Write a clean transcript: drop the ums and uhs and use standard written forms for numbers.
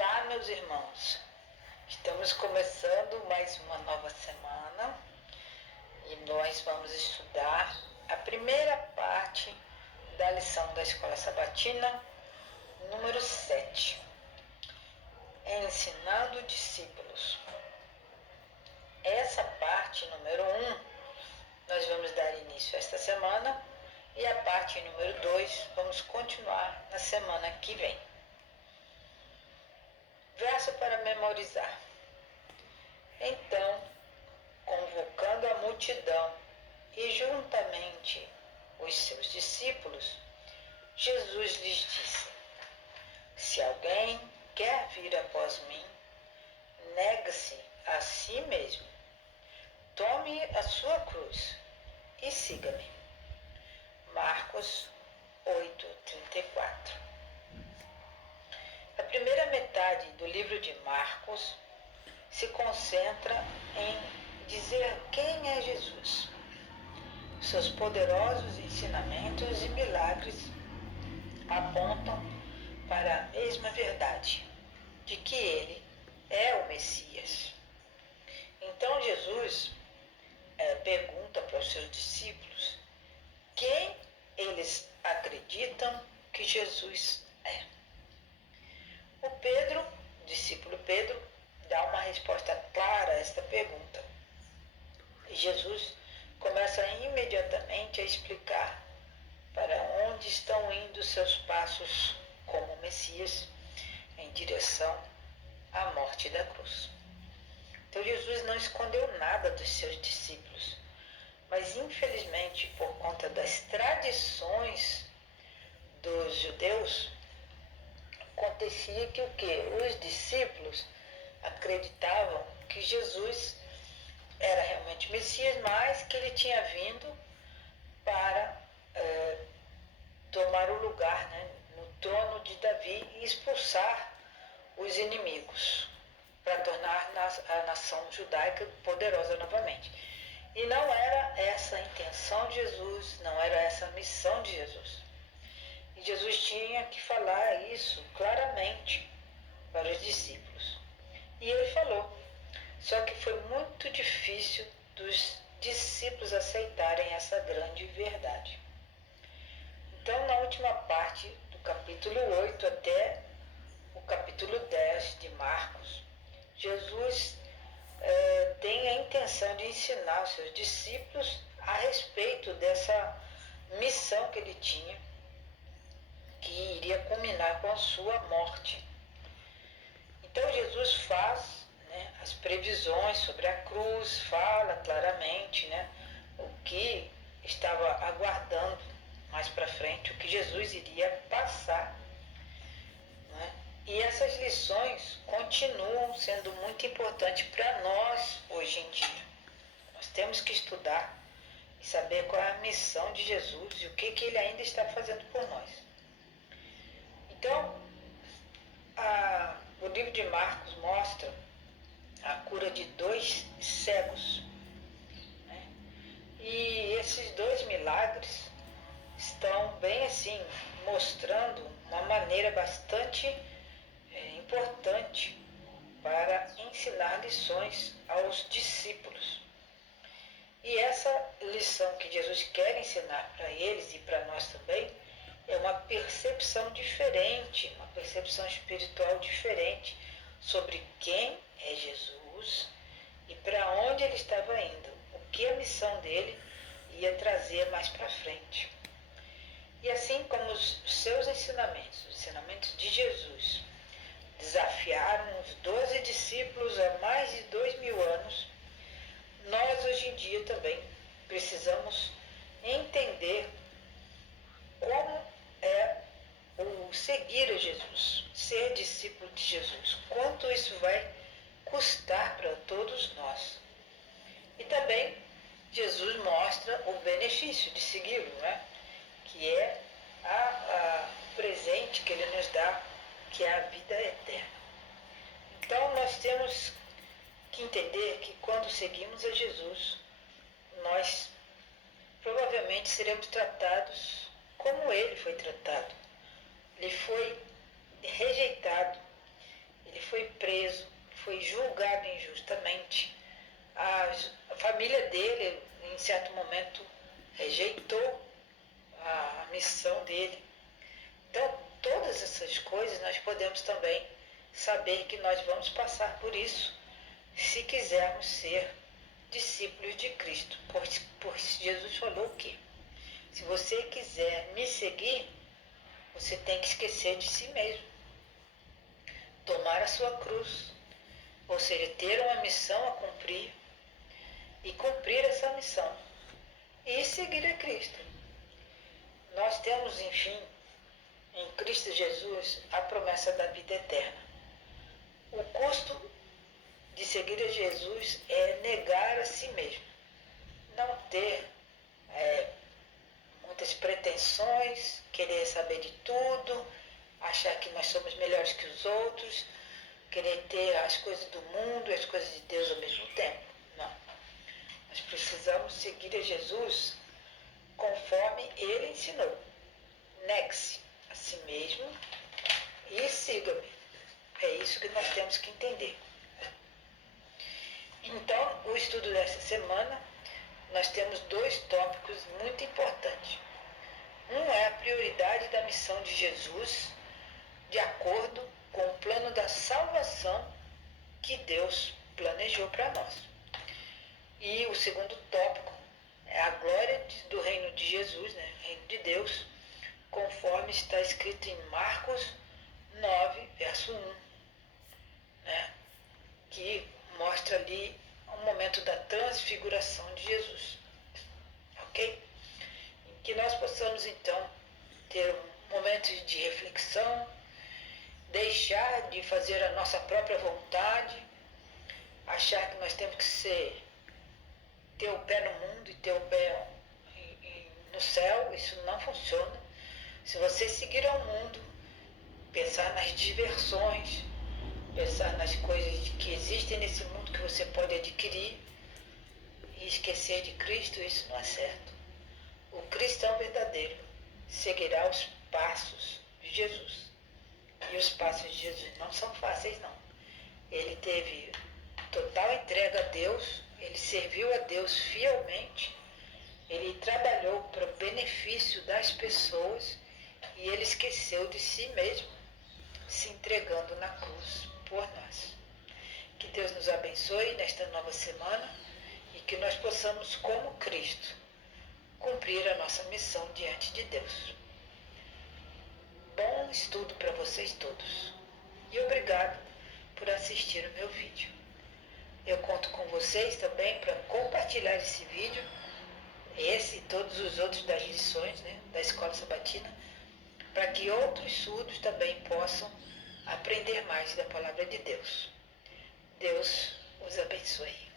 Olá, meus irmãos. Estamos começando mais uma nova semana e nós vamos estudar a primeira parte da lição da Escola Sabatina, número 7. Ensinando discípulos. Essa parte número 1 nós vamos dar início esta semana e a parte número 2 vamos continuar na semana que vem. Verso para memorizar. Então, convocando a multidão e juntamente os seus discípulos, Jesus lhes disse: se alguém quer vir após mim, negue-se a si mesmo, tome a sua cruz e siga-me. Marcos 8:34. A primeira metade do livro de Marcos se concentra em dizer quem é Jesus. Seus poderosos ensinamentos e milagres apontam para a mesma verdade, de que ele é o Messias. Então Jesus pergunta para os seus discípulos quem eles acreditam que Jesus é. O discípulo Pedro, dá uma resposta clara a esta pergunta. E Jesus começa imediatamente a explicar para onde estão indo seus passos como Messias em direção à morte da cruz. Então Jesus não escondeu nada dos seus discípulos, mas infelizmente por conta das tradições dos judeus, acontecia que os discípulos acreditavam que Jesus era realmente Messias, mas que ele tinha vindo para tomar o lugar, no trono de Davi e expulsar os inimigos, para tornar a nação judaica poderosa novamente. E não era essa a intenção de Jesus, não era essa a missão de Jesus. E Jesus tinha que falar isso claramente para os discípulos. E ele falou. Só que foi muito difícil dos discípulos aceitarem essa grande verdade. Então, na última parte do capítulo 8 até o capítulo 10 de Marcos, Jesus tem a intenção de ensinar os seus discípulos a respeito dessa missão que ele tinha, que iria culminar com a sua morte. Então Jesus faz as previsões sobre a cruz, fala claramente o que estava aguardando mais para frente, o que Jesus iria passar. E essas lições continuam sendo muito importantes para nós hoje em dia. Nós temos que estudar e saber qual é a missão de Jesus e o que ele ainda está fazendo por nós. Então, o livro de Marcos mostra a cura de 2 cegos. E esses 2 milagres estão bem assim, mostrando uma maneira bastante importante para ensinar lições aos discípulos. E essa lição que Jesus quer ensinar para eles e para nós também é uma percepção diferente, uma percepção espiritual diferente sobre quem é Jesus e para onde ele estava indo, o que a missão dele ia trazer mais para frente. E assim como os seus ensinamentos, os ensinamentos de Jesus, desafiaram os 12 discípulos há mais de 2000 anos, nós hoje em dia também precisamos entender como é o seguir a Jesus, ser discípulo de Jesus, quanto isso vai custar para todos nós. E também Jesus mostra o benefício de segui-lo, que é o presente que ele nos dá, que é a vida eterna. Então nós temos que entender que quando seguimos a Jesus, nós provavelmente seremos tratados como ele foi tratado. Ele foi rejeitado, ele preso, foi julgado injustamente. A família dele, em certo momento, rejeitou a missão dele. Então, todas essas coisas nós podemos também saber que nós vamos passar por isso se quisermos ser discípulos de Cristo. Pois Jesus falou o quê? Se você quiser me seguir, você tem que esquecer de si mesmo, tomar a sua cruz, ou seja, ter uma missão a cumprir e cumprir essa missão e seguir a Cristo. Nós temos, enfim, em Cristo Jesus a promessa da vida eterna. O custo de seguir a Jesus é negar a si mesmo, não ter muitas pretensões, querer saber de tudo, achar que nós somos melhores que os outros, querer ter as coisas do mundo e as coisas de Deus ao mesmo tempo. Não. Nós precisamos seguir a Jesus conforme ele ensinou. Negue-se a si mesmo e siga-me. É isso que nós temos que entender. Então, o estudo dessa semana, nós temos 2 tópicos muito importantes. Um é a prioridade da missão de Jesus, de acordo com o plano da salvação que Deus planejou para nós. E o segundo tópico é a glória do reino de Jesus, né? Reino de Deus, conforme está escrito em Marcos 9, verso 1, né? Que mostra ali o momento da transfiguração de Jesus. Ok? Que nós possamos, então, ter um momento de reflexão, deixar de fazer a nossa própria vontade, achar que nós temos que ter o pé no mundo e ter o pé no céu. Isso não funciona. Se você seguir ao mundo, pensar nas diversões, pensar nas coisas que existem nesse mundo que você pode adquirir e esquecer de Cristo, isso não é certo. O cristão verdadeiro seguirá os passos de Jesus. E os passos de Jesus não são fáceis, não. Ele teve total entrega a Deus, ele serviu a Deus fielmente, ele trabalhou para o benefício das pessoas e ele esqueceu de si mesmo, se entregando na cruz por nós. Que Deus nos abençoe nesta nova semana e que nós possamos, como Cristo, cumprir a nossa missão diante de Deus. Bom estudo para vocês todos e obrigado por assistir o meu vídeo. Eu conto com vocês também para compartilhar esse vídeo, esse e todos os outros das lições, né, da Escola Sabatina, para que outros surdos também possam aprender mais da Palavra de Deus. Deus os abençoe.